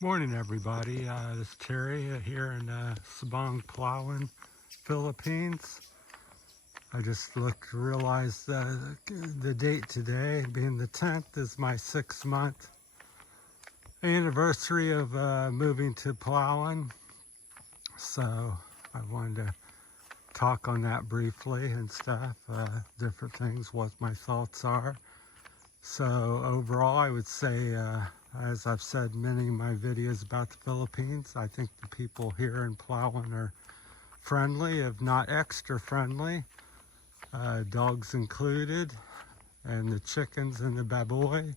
Morning, everybody. This is Terry here in Sabang, Palawan, Philippines. I just looked to realize the date today, being the 10th, is my 6-month anniversary of moving to Palawan. So I wanted to talk on that briefly and stuff, different things, what my thoughts are. So overall, I would say, as I've said many of my videos about the Philippines, I think the people here in Palawan are friendly, if not extra friendly, dogs included, and the chickens and the baboy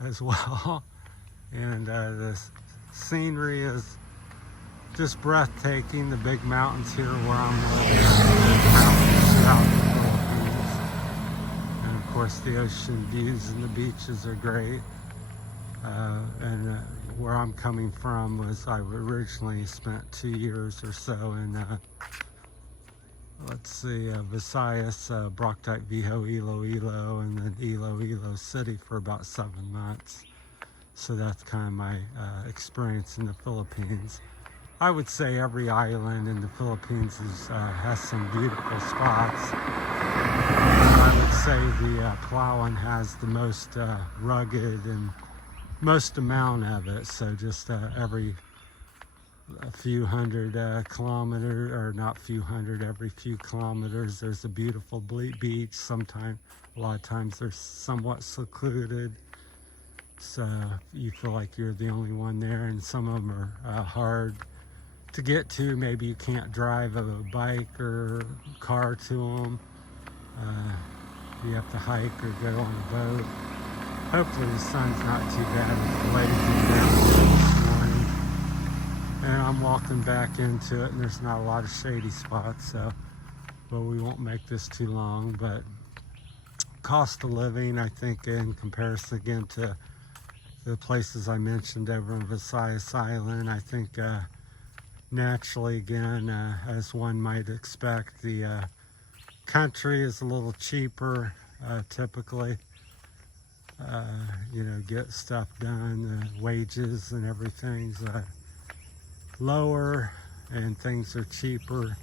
as well. And the scenery is just breathtaking. The big mountains here where I'm living, mountains throughout the Philippines. And of course the ocean views and the beaches are great. And where I'm coming from was I originally spent 2 years or so in, Visayas, Brocktype, Viho, Iloilo, and then Iloilo City for about 7 months. So that's kind of my experience in the Philippines. I would say every island in the Philippines has some beautiful spots. I would say the Palawan has the most rugged and most amount of it. So just every few hundred kilometers, or not few hundred, every few kilometers, there's a beautiful beach. Sometimes, a lot of times, they're somewhat secluded. So you feel like you're the only one there, and some of them are hard to get to. Maybe you can't drive a bike or car to them. You have to hike or go on a boat. Hopefully the sun's not too bad. It's blazing down this morning. And I'm walking back into it, and there's not a lot of shady spots, so, but we won't make this too long. But cost of living, I think, in comparison again to the places I mentioned over in Visayas Island, I think naturally, again, as one might expect, the country is a little cheaper typically. Get stuff done, wages and everything's lower and things are cheaper.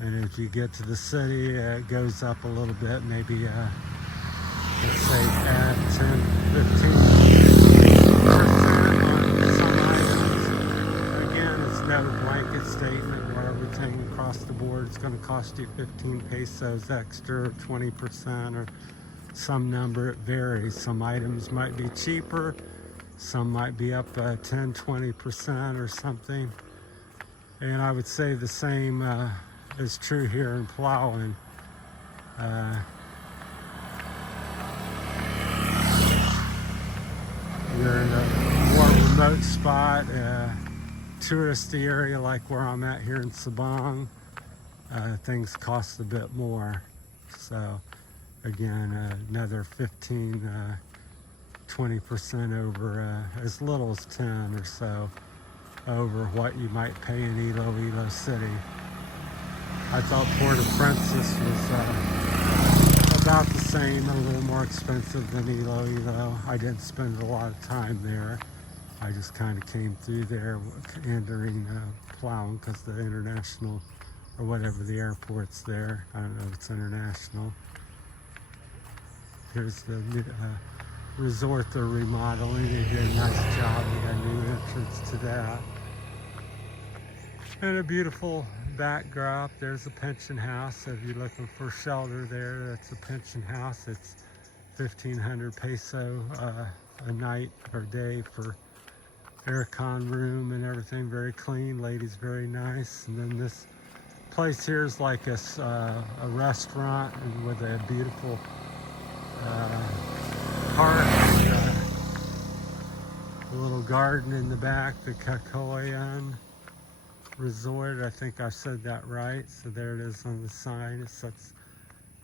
And if you get to the city, it goes up a little bit, maybe let's say add 10, 15% on some items. Again, it's no blanket statement where everything across the board is going to cost you 15 pesos extra, or 20%, or some number. It varies. Some items might be cheaper, some might be up 10, 20% or something. And I would say the same is true here in Palawan. You're in a more remote spot, touristy area like where I'm at here in Sabang, things cost a bit more. So again, another 15, 20% over, as little as 10 or so over what you might pay in Iloilo City. I thought Port-au-Prince was about the same, a little more expensive than Iloilo. I didn't spend a lot of time there. I just kind of came through there entering Palawan because the international, or whatever, the airport's there. I don't know if it's international. Here's the resort they're remodeling. They did a nice job. They got a new entrance to that. And a beautiful backdrop. There's a pension house. So if you're looking for shelter there, that's a pension house. It's 1,500 peso a night or day for aircon room and everything. Very clean. Ladies very nice. And then this place here is like a restaurant, and with a beautiful park, a little garden in the back, the Kakoyan Resort. I think I said that right. So there it is on the sign. It sits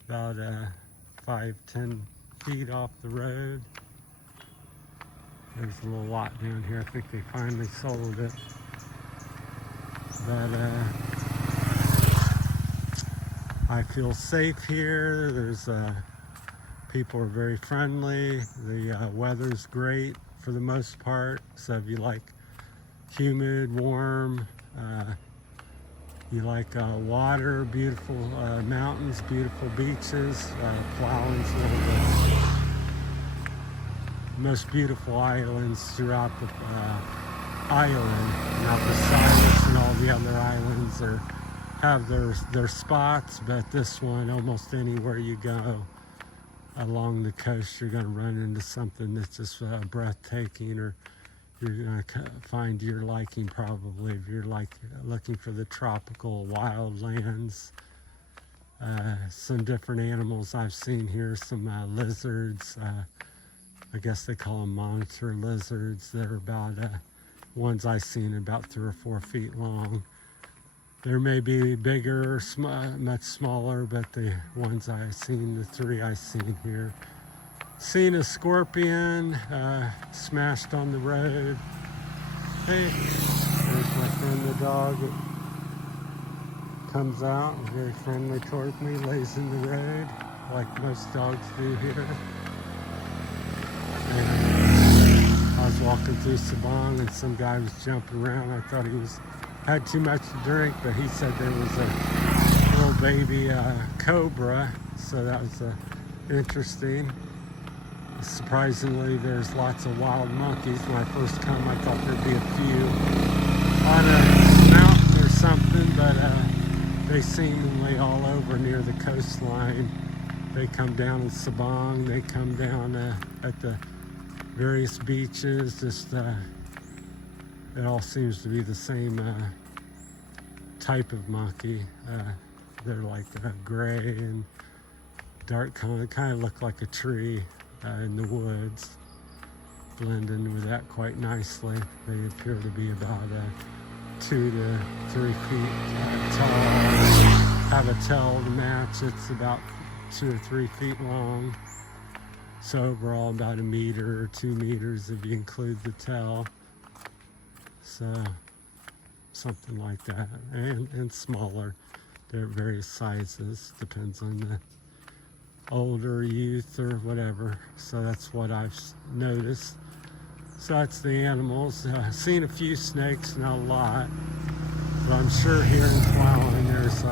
about 5-10 feet off the road. There's a little lot down here. I think they finally sold it. But I feel safe here. There's People are very friendly. The weather's great for the most part. So if you like humid, warm, you like water, beautiful mountains, beautiful beaches, Palawan's one of the most beautiful islands throughout the island. Now Visayas and all the other islands have their spots, but this one, almost anywhere you go along the coast, you're going to run into something that's just breathtaking, or you're going to find your liking probably if you're like looking for the tropical wildlands. Some different animals I've seen here, some lizards, I guess they call them monitor lizards. They're about, ones I've seen about 3 or 4 feet long. There may be bigger, much smaller, but the ones I've seen, the 3 I've seen here. Seen a scorpion smashed on the road. Hey, there's my friend the dog. It comes out, very friendly towards me, lays in the road, like most dogs do here. And I was walking through Sabang and some guy was jumping around. I thought he had too much to drink, but he said there was a little baby cobra, so that was interesting. Surprisingly, there's lots of wild monkeys. When I first come, I thought there'd be a few on a mountain or something, but they seemingly all over near the coastline. They come down in Sabang, they come down at the various beaches. Just it all seems to be the same type of monkey. They're like gray and dark, kind of look like a tree in the woods. Blend in with that quite nicely. They appear to be about 2 to 3 feet tall. Have a tail to match. It's about 2 or 3 feet long. So overall about 1 meter or 2 meters if you include the tail. So something like that, and smaller. They're various sizes, depends on the older, youth, or whatever. So that's what I've noticed. So that's the animals. Seen a few snakes, not a lot, but I'm sure here in Palawan there's,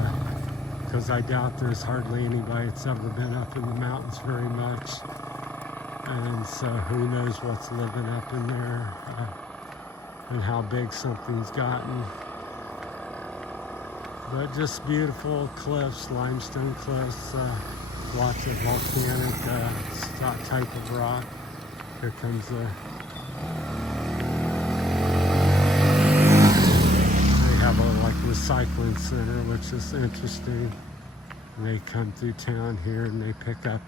because I doubt there's hardly anybody that's ever been up in the mountains very much, and so who knows what's living up in there and how big something's gotten. But just beautiful cliffs, limestone cliffs, lots of volcanic type of rock. Here comes they have a like recycling center, which is interesting. And they come through town here and they pick up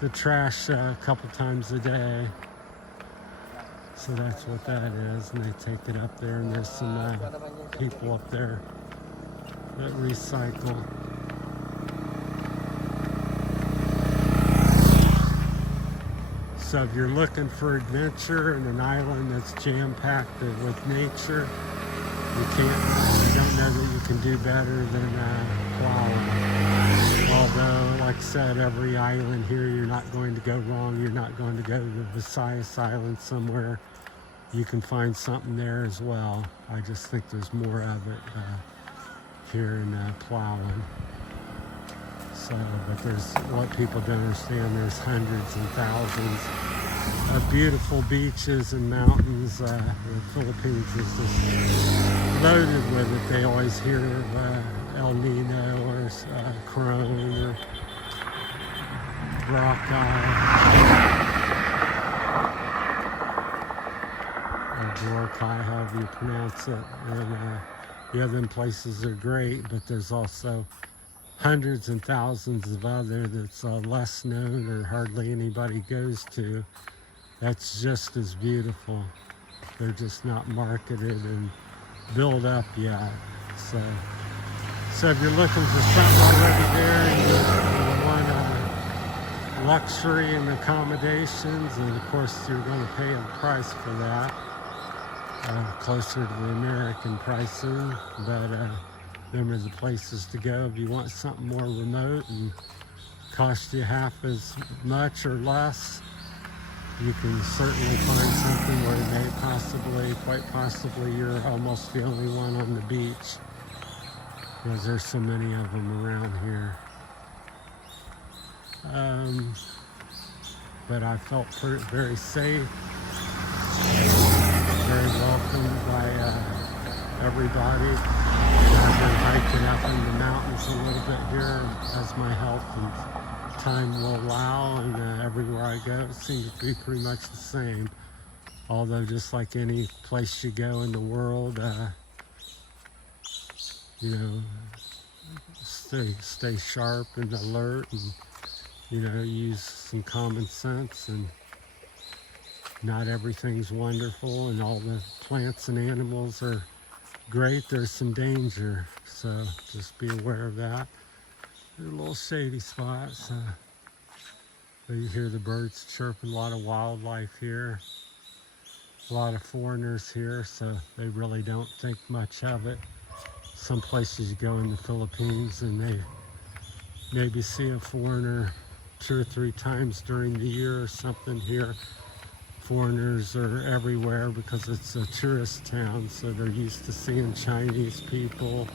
the trash a couple times a day. So that's what that is, and they take it up there, and there's some people up there that recycle. So if you're looking for adventure in an island that's jam-packed with nature, I don't know that you can do better than Palawan. Although, like I said, every island here, you're not going to go wrong. You're not going to go to the Visayas Island somewhere. You can find something there as well. I just think there's more of it here in Palawan. So, but there's, what people don't understand, there's hundreds and thousands of beautiful beaches and mountains. The Philippines is just loaded with it. They always hear of El Nino or Crone or Boracay or Boracay, however you pronounce it. And the other places are great, but there's also hundreds and thousands of other that's less known or hardly anybody goes to. That's just as beautiful. They're just not marketed and built up yet. So if you're looking for something already there and you want luxury and accommodations, and of course you're going to pay a price for that, closer to the American pricing, but them are the places to go if you want something more remote and cost you half as much or less. You can certainly find something where quite possibly, you're almost the only one on the beach, because there's so many of them around here. But I felt very safe, very welcomed by everybody. I've been hiking up in the mountains a little bit here as my health and time will allow, and everywhere I go it seems to be pretty much the same. Although just like any place you go in the world, you know, stay sharp and alert, and you know, use some common sense. And not everything's wonderful, and all the plants and animals are great. There's some danger, so just be aware of that. There are little shady spots. You hear the birds chirping, a lot of wildlife here. A lot of foreigners here, so they really don't think much of it. Some places you go in the Philippines and they maybe see a foreigner 2 or 3 times during the year or something. Here, foreigners are everywhere because it's a tourist town, so they're used to seeing Chinese people,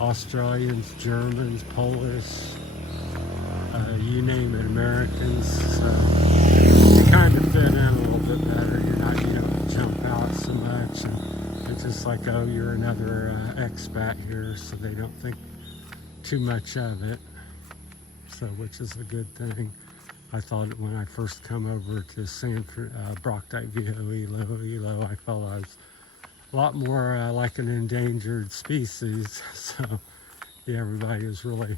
Australians, Germans, Polish, you name it, Americans. So you kind of fit in a little bit better. You don't jump out so much, and it's just like, oh, you're another expat here, so they don't think too much of it. So, which is a good thing. I thought when I first come over to Brocktite Viejo Iloilo, I felt I was a lot more like an endangered species. So yeah, everybody was really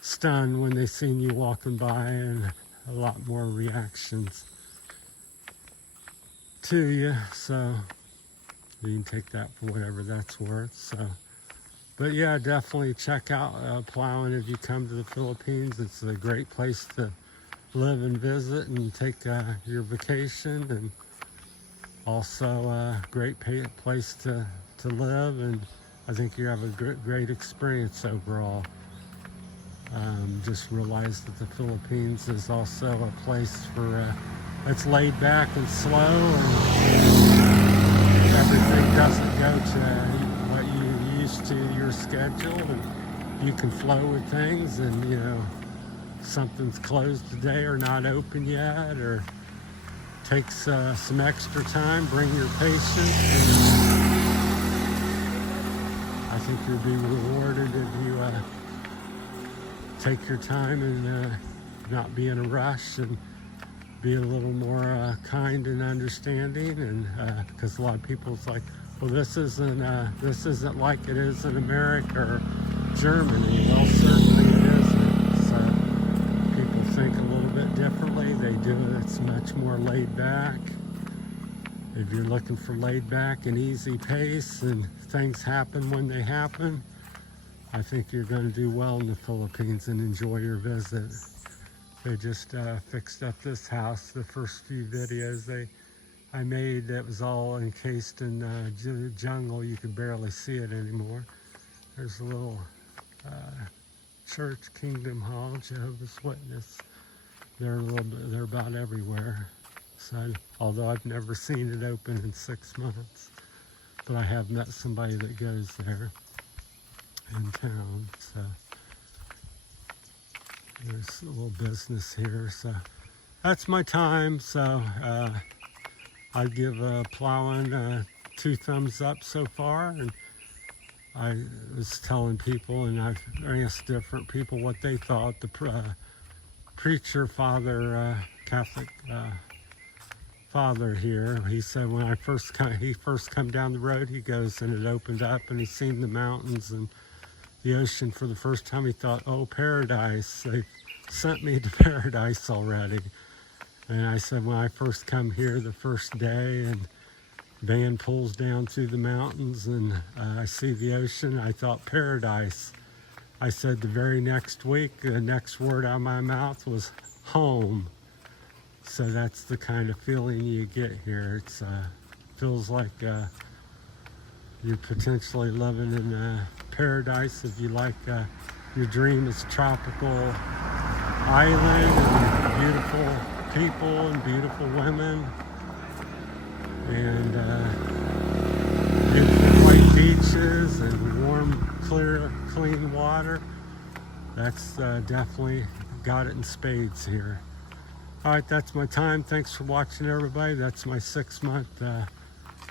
stunned when they seen you walking by, and a lot more reactions to you. So you can take that for whatever that's worth. So, but yeah, definitely check out Palawan if you come to the Philippines. It's a great place to live and visit and take your vacation, and also a great place to live, and I think you have a great experience overall. Just realize that the Philippines is also a place for it's laid back and slow, and everything doesn't go to what you used to, your schedule, and you can flow with things, and you know, something's closed today or not open yet, or takes some extra time, bring your patience, and I think you'll be rewarded if you take your time and not be in a rush, and be a little more kind and understanding. And because a lot of people's like, well, this isn't like it is in America or Germany. Well, certainly it isn't. So people think a little bit differently. They do. It's much more laid back. If you're looking for laid back and easy pace, and things happen when they happen, I think you're going to do well in the Philippines and enjoy your visit. They just fixed up this house. The first few videos I made, that was all encased in jungle. You could barely see it anymore. There's a little church, Kingdom Hall, Jehovah's Witness. They're about everywhere. So, although I've never seen it open in 6 months, but I have met somebody that goes there in town. So there's a little business here. So that's my time. So I'd give Palawan 2 thumbs up so far. And I was telling people, and I've asked different people what they thought. The preacher father, Catholic father here, he said when he first come down the road, he goes, and it opened up, and he seen the mountains and the ocean for the first time. He thought, oh, paradise, they sent me to paradise already. And I said, when I first come here the first day, and van pulls down through the mountains, and I see the ocean, I thought paradise. I said the very next week, the next word out of my mouth was home. So that's the kind of feeling you get here. It's feels like you're potentially living in paradise if you like. Your dream is tropical island and beautiful people and beautiful women and beautiful white beaches and warm, clear, clean water. That's definitely got it in spades here. All right, that's my time. Thanks for watching, everybody. That's my 6-month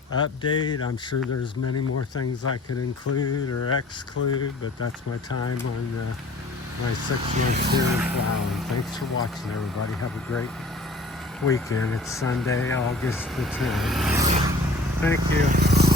update. I'm sure there's many more things I could include or exclude, but that's my time on my 6 months here in Palawan. Thanks for watching, everybody. Have a great weekend. It's Sunday, August the 10th. Thank you.